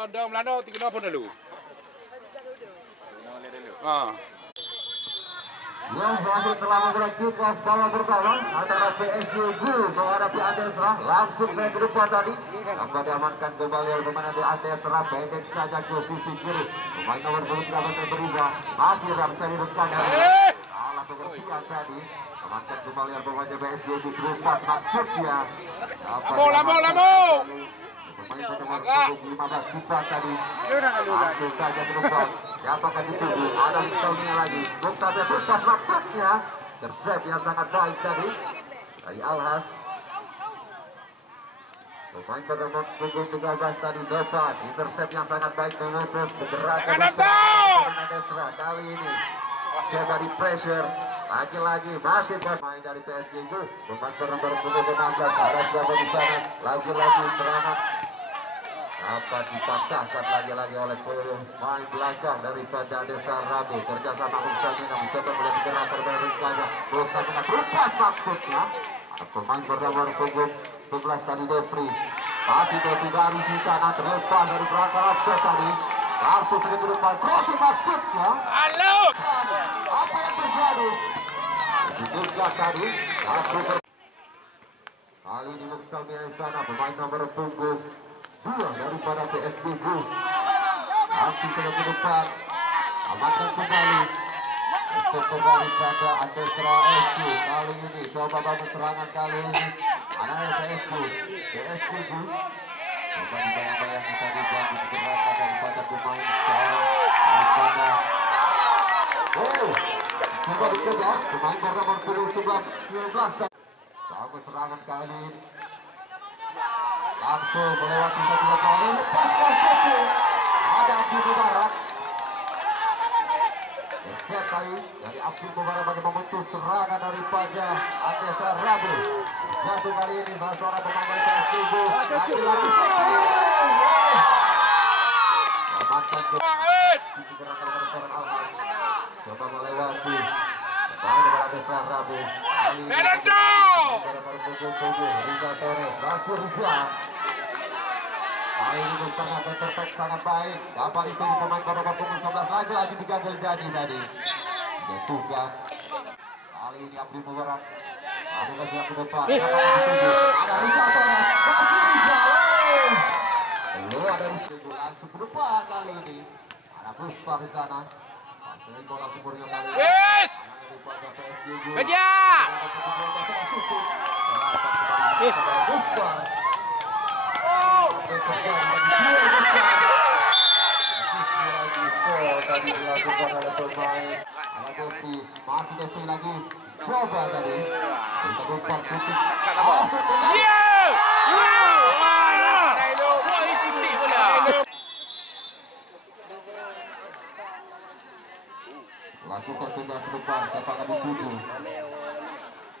Todong Melano 3-0 pun dulu. Yang wasit telah memulai kick off bola bergawang antara PSG Gu menghadapi Adesra. Langsung saya ke depan tadi. Angka diamankan kembali oleh pemain dari Adesra. Pendek saja ke sisi kiri. Pemain nomor 23 Basel Beriza masih mencari rekannya. Salah pengertian tadi. Amankan kembali oleh pemain PSG di terupas maksudnya. Lamo. Pemain nomor 15 Sipat tadi. Langsung saja ke depan. Siapakah dituju? Ada Muksalminya lagi. Muksalminya terupas maksudnya. Tersep yang sangat baik tadi dari Alhas. Pemain bernomor punggung 13 tadi depan. Intercept yang sangat baik memutus pergerakan Adesra kali ini. Coba di pressure. Lagi-lagi masih pemain dari PSG itu. Pemain bernomor punggung 16. Ada siapa di sana? Lagi-lagi serangan. Dapat dipatahkan lagi-lagi oleh pemain belakang daripada Adesra Rabu. Kerjasama Muksalmina mencoba melihat gerakan dari Raja. Muksalmina terupas maksudnya. Pemain bernomor punggung 11 tadi Devri. Masih Devri dari si kanan terlepas dari belakang offset tadi. Langsung sering ke depan. Crossing maksudnya. Halo. Apa yang terjadi? Diduga tadi. Kali ini Muksalmina di sana. Pemain nomor punggung 2 daripada PSG Gu. Langsung sering ke depan. Amankan kembali. Stopper daripada Adesra FC. Kali ini coba bangun serangan kali ini. Anak PSG Gu. Coba dibayang-bayangi tadi bangun gerakan daripada pemain seorang daripada. Coba dikejar pemain bernomor punggung 19. Bangun serangan kali ini. Langsung melewati satu kali lepaskan satu. Ada Abdul Mubarak. Set kali dari Abdul Mubarak bagi memutus serangan daripada Adesra Rabu. Satu kali ini salah seorang pemain dari PSG Gu. Lagi-lagi satu. Selamatkan itu gerakan dari seorang Alham. Coba melewati pemain dari Adesra Rabu. Kali ini dari punggung Riza Torres. Nasir Rijal. Kali ini sangat perfect, sangat baik. Dapat dituju pemain nomor punggung 11. Lagi-lagi digagal janji tadi. Jatuhkan. Kali ini Abdul Mubarak. Abu kasih ke depan. Dapat dituju. Ada Rijal Torres. Masih Rijal. Keluar dari situ. Langsung ke depan kali ini. Ada Busfar di sana. Masih bola sumbernya kali ini. Yes. Kerja. Busfar. Tadi dilakukan oleh pemain. Ada Devri, masih Devri lagi. Coba tadi. Kita umpan shooting. Lakukan sudah ke depan. Siapa akan dituju?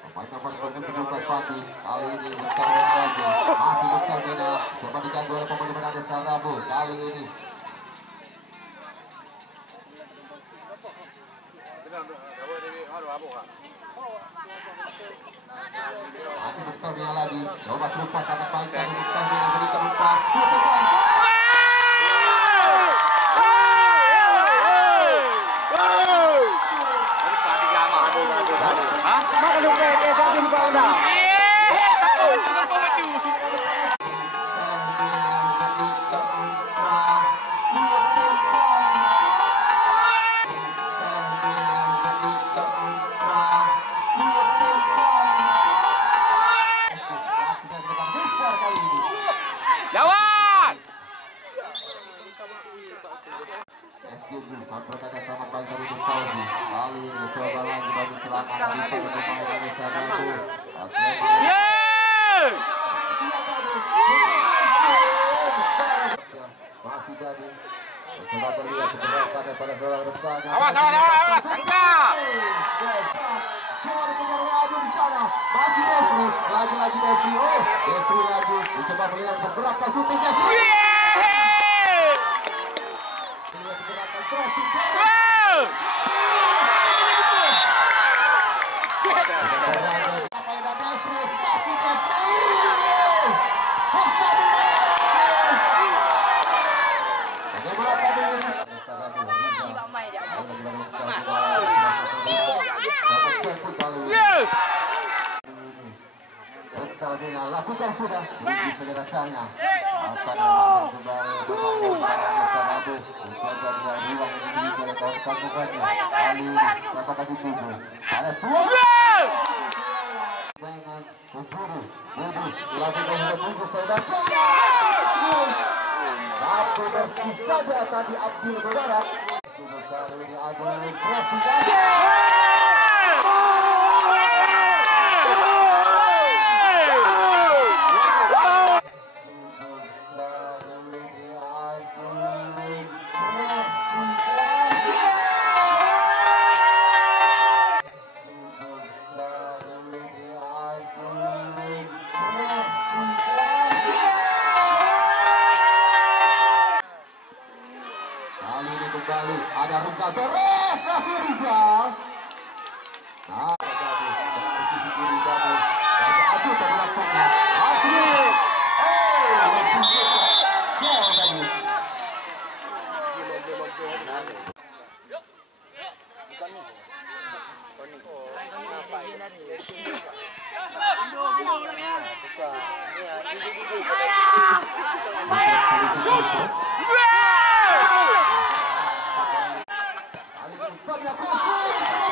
Pemain nomor punggung 17 Fatih. Kali ini Muksalmina lagi. Masih Muksalmina. Coba diganggu oleh pemain Adesra Rabu. Kali ini masih Muksalmina lagi. Coba terupas sangat baik tadi Muksalmina berikan umpan. Lawan. PSG Gu berkata sangat baik dari Fauzi. Kali ini coba lagi bagi serangan daripada pemain Adesra Rabu. Masih Dani. Coba terlihat pergerakan daripada seorang rekannya. Awas. Coba dikejar oleh Abu di sana. Masih Devri. Lagi-lagi Devri. Devri lagi. Mencoba melihat pergerakan shooting Devri. Melihat pergerakan pressing Devri. Apa yang ada Devri? Masih Devri. sepertinya lakukan sudah. Ini segera tanya. Apa namanya kembali pemain Musa Babu mencoba dengan ruang yang dimiliki oleh kawan kandungannya. Kali ini apakah dituju? Ada suara. Dengan pencuri Budi dilakukan oleh Tunjuk Saudara. Satu bersih saja tadi Abdul Mubarak. Kali ini adu presiden. Kembali ada Rizal Torres, kasih Rizal. Nah, dari sisi kiri tadi, aduh tadi maksudnya, asli, lebih jauh tadi. Sampai kusur, lepas.